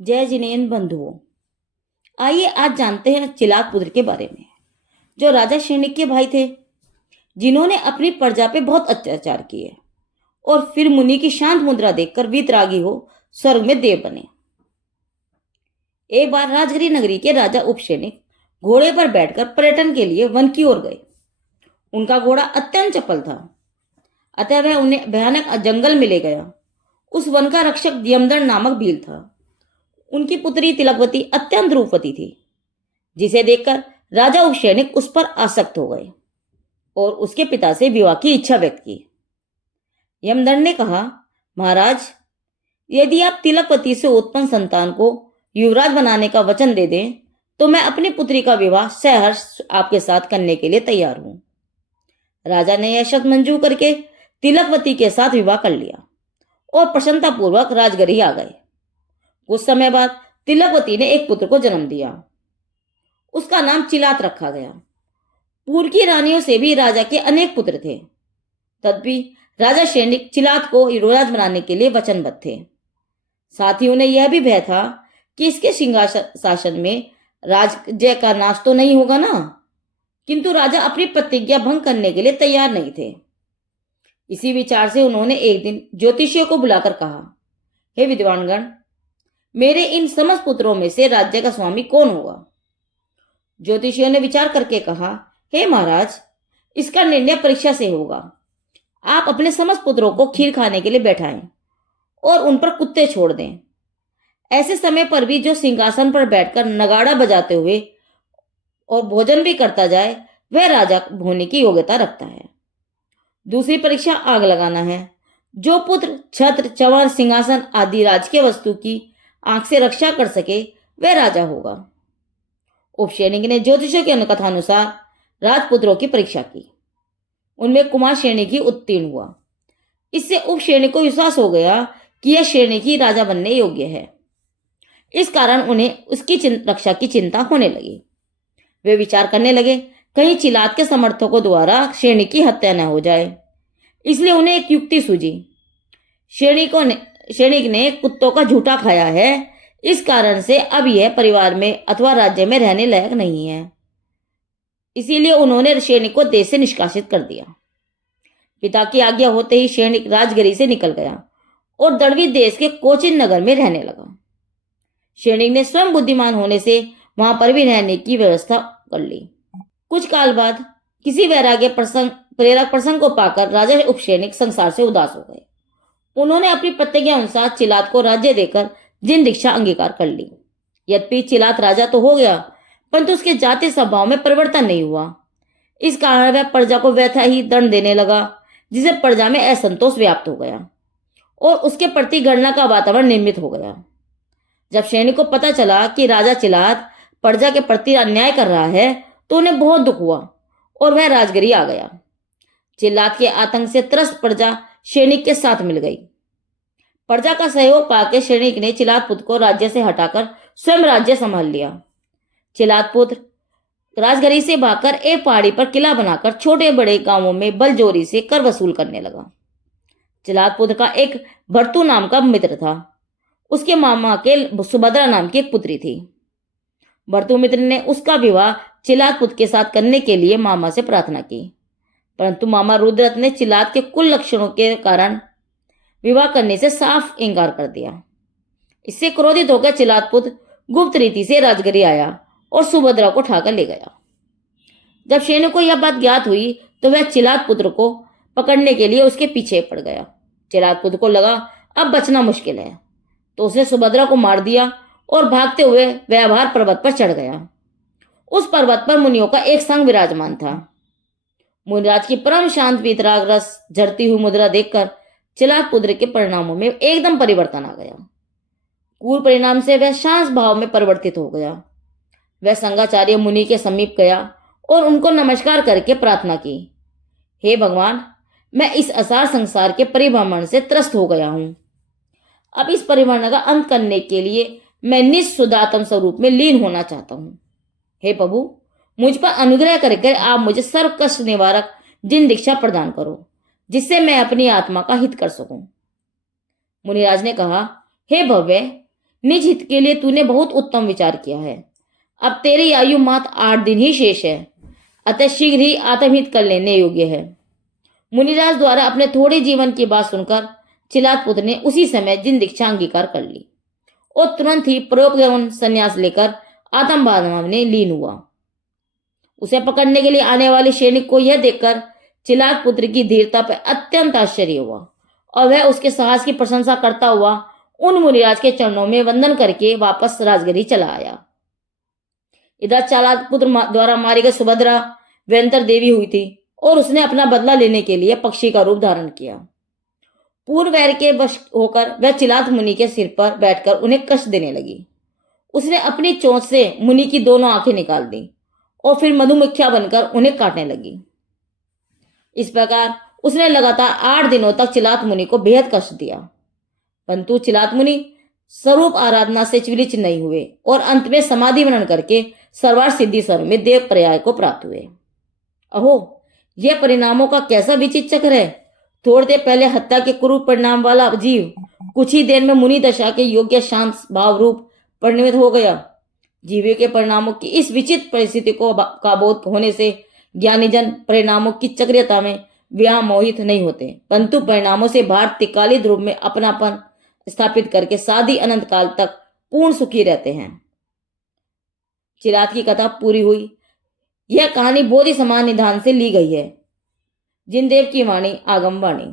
जय जिनेन बंधुओं, आइए आज जानते हैं चिलात पुत्र के बारे में, जो राजा शिणिक के भाई थे, जिन्होंने अपनी प्रजा पे बहुत अत्याचार किए और फिर मुनि की शांत मुद्रा देखकर वीतरागी हो स्वर्ग में देव बने। एक बार राजगिरी नगरी के राजा उपशैनिक घोड़े पर बैठकर पर्यटन के लिए वन की ओर गए। उनका घोड़ा अत्यंत चपल था, अतः वह उन्हें भयानक जंगल में ले गया। उस वन का रक्षक यमदंड नामक भील था। उनकी पुत्री तिलकवती अत्यंत रूपवती थी, जिसे देखकर राजा उपशैनिक उस पर आसक्त हो गए और उसके पिता से विवाह की इच्छा व्यक्त की। यमदंड ने कहा, महाराज, यदि आप तिलकवती से उत्पन्न संतान को युवराज बनाने का वचन दे दें तो मैं अपनी पुत्री का विवाह सहर्ष आपके साथ करने के लिए तैयार हूं। राजा ने यह शर्त मंजूर करके तिलकवती के साथ विवाह कर लिया और प्रसन्नतापूर्वक राजगृह आ गए। कुछ समय बाद तिलकवती ने एक पुत्र को जन्म दिया। उसका नाम चिलात रखा गया। पूर्व की रानियों से भी राजा के अनेक पुत्र थे, तथापि राजा शिणिक चिलात को युवराज बनाने के लिए वचनबद्ध थे। साथ ही उन्हें यह भी भय था कि इसके सिंहासन शासन में राज्य का नाश तो नहीं होगा ना, किंतु राजा अपनी प्रतिज्ञा भंग करने के लिए तैयार नहीं थे। इसी विचार से उन्होंने एक दिन ज्योतिषियों को बुलाकर कहा, हे विद्वानगण, मेरे इन समस्त पुत्रों में से राज्य का स्वामी कौन होगा? ज्योतिषियों ने विचार करके कहा, हे महाराज, इसका निर्णय परीक्षा से होगा। आप अपने समस्त पुत्रों को खीर खाने के लिए बैठाएं और उन पर कुत्ते छोड़ दें। ऐसे समय पर भी जो सिंहासन पर बैठकर नगाड़ा बजाते हुए और भोजन भी करता जाए, वह राजा होने की योग्यता रखता है। दूसरी परीक्षा आग लगाना है। जो पुत्र छत्र, चंवर, सिंहासन आदि राजकीय वस्तु की आंख से रक्षा कर सके, वह राजा होगा। उपशैनिक ने ज्योतिषों की कथानुसार राजपुत्रों की परीक्षा की। उनमें कुमार श्रेणी ही उत्तीर्ण हुआ। इससे उपशैनिक को विश्वास हो गया कि यह श्रेणी ही राजा बनने योग्य है। इस कारण उन्हें उसकी रक्षा की चिंता होने लगी। वे विचार करने लगे, कहीं चिलात के समर्थकों द्वारा श्रेणी की हत्या न हो जाए। इसलिए उन्हें एक युक्ति सूझी। श्रेणिक ने कुत्तों का झूठा खाया है, इस कारण से अब यह परिवार में अथवा राज्य में रहने लायक नहीं है। इसीलिए उन्होंने श्रेणिक को देश से निष्कासित कर दिया। पिता की आज्ञा होते ही श्रेणिक राजगिरी से निकल गया और दड़वी देश के कोचिन नगर में रहने लगा। श्रेणिक ने स्वयं बुद्धिमान होने से वहां पर भी रहने की व्यवस्था कर ली। कुछ काल बाद किसी वैराग्य प्रेरक प्रसंग को पाकर राजा उपशैनिक संसार से उदास हो गए। उन्होंने अपनी प्रतिज्ञा अनुसार चिलात को राज्य देकर जिन दीक्षा अंगीकार कर ली। यद्यपि चिलात राजा तो हो गया, परंतु उसके जातीय स्वभाव में परिवर्तन नहीं हुआ। इस कारण वह प्रजा को व्यथा ही दंड देने लगा, जिससे प्रजा में असंतोष व्याप्त हो गया और उसके प्रति गणना का वातावरण निर्मित हो गया। जब सैनिक को पता चला कि राजा चिलात प्रजा के प्रति अन्याय कर रहा है, तो उन्हें बहुत दुख हुआ और वह राजगिरी आ गया। चिलात के आतंक से त्रस्त प्रजा सैनिक के साथ मिल गई। प्रजा का सहयोग पाकर सैनिक ने चिलात पुत्र को राज्य से हटाकर स्वयं राज्य संभाल लिया। चिलात पुत्र राजगिरी से भागकर एक पहाड़ी पर किला बनाकर छोटे बड़े गांवों में बलजोरी से कर वसूल करने लगा। चिलात पुत्र का एक भर्तु नाम का मित्र था। उसके मामा के सुभद्रा नाम की एक पुत्री थी। भर्तु मित्र ने उसका विवाह चिलात पुत्र के साथ करने के लिए मामा से प्रार्थना की, परंतु मामा रुद्रत ने चिलात के कुल लक्षणों के कारण विवाह करने से साफ इंकार कर दिया। इससे क्रोधित होकर चिलात पुत्र गुप्त रीति से राजगिरी आया और सुभद्रा को उठाकर ले गया। जब सैनिक को यह बात ज्ञात हुई तो वह चिलात पुत्र को पकड़ने के लिए उसके पीछे पड़ गया। चिलात पुत्र को लगा अब बचना मुश्किल है, तो उसने सुभद्रा को मार दिया और भागते हुए व्यापार पर्वत पर चढ़ गया। उस पर्वत पर मुनियों का एक संघ विराजमान था। मुनिराज की परम शांत वीतराग रस झरती हुई मुद्रा देखकर चिलात पुत्र के परिणामों में एकदम परिवर्तन आ गया। पूर्व परिणाम से वह शांत भाव में परिवर्तित हो गया। वह संगाचार्य मुनि के समीप गया और उनको नमस्कार करके प्रार्थना की, हे भगवान, मैं इस असार संसार के परिभ्रमण से त्रस्त हो गया हूं। अब इस परिभ्रमण का अंत करने के लिए मैं निस्सुदात्म स्वरूप में लीन होना चाहता हूं। हे प्रभु, मुझ पर अनुग्रह करके आप मुझे सर्व कष्ट निवारक जिन दीक्षा प्रदान करो, जिससे मैं अपनी आत्मा का हित कर सकूं। मुनिराज ने कहा, हे भव्य, निज हित के लिए तूने बहुत उत्तम विचार किया है। अब तेरी आयु मात्र 8 दिन ही शेष है, अतः शीघ्र ही आत्महित कर लेने योग्य है। मुनिराज द्वारा अपने थोड़े जीवन की बात सुनकर चिलात पुत्र ने उसी समय जिन दीक्षा अंगीकार कर ली और तुरंत ही परोपगमन संन्यास लेकर आत्म भावना में लीन हुआ। उसे पकड़ने के लिए आने वाले सैनिक को यह देखकर चिलात पुत्र की धीरता पर अत्यंत आश्चर्य हुआ और वह उसके साहस की प्रशंसा करता हुआ उन मुनिराज के चरणों में वंदन करके वापस राजगृह चला आया। इधर चिलात पुत्र द्वारा मारी गई सुभद्रा व्यंतर देवी हुई थी और उसने अपना बदला लेने के लिए पक्षी का रूप धारण किया। पूर्व वैर के वश होकर वह चिलात मुनि के सिर पर बैठकर उन्हें कष्ट देने लगी। उसने अपनी चोंच से मुनि की दोनों आंखें निकाल दी और फिर मधुमक्खियां बनकर उन्हें काटने लगी। इस प्रकार उसने लगातार 8 दिनों तक चिलात मुनि को बेहद कष्ट दिया, परंतु चिलात मुनि स्वरूप आराधना से विचलित नहीं हुए और अंत में समाधि मनन करके सर्वार्थ सिद्धि स्वर में देव पर्याय को प्राप्त हुए। अहो, यह परिणामों का कैसा विचित्र चक्र है। थोड़ी देर पहले हत्या के कुरूप परिणाम वाला जीव कुछ ही देर में मुनि दशा के योग्य शांत भाव रूप परिणमित हो गया। जीवों के परिणामों की इस विचित्र परिस्थिति को का बोध होने से ज्ञानीजन परिणामों की चक्रियता में व्यामोहित नहीं होते, परंतु परिणामों से भारतीकालिक रूप में अपनापन स्थापित करके साधी अनंत काल तक पूर्ण सुखी रहते हैं। चिरात की कथा पूरी हुई। यह कहानी बोधि समान निधान से ली गई है। जिनदेव की वाणी आगम वाणी।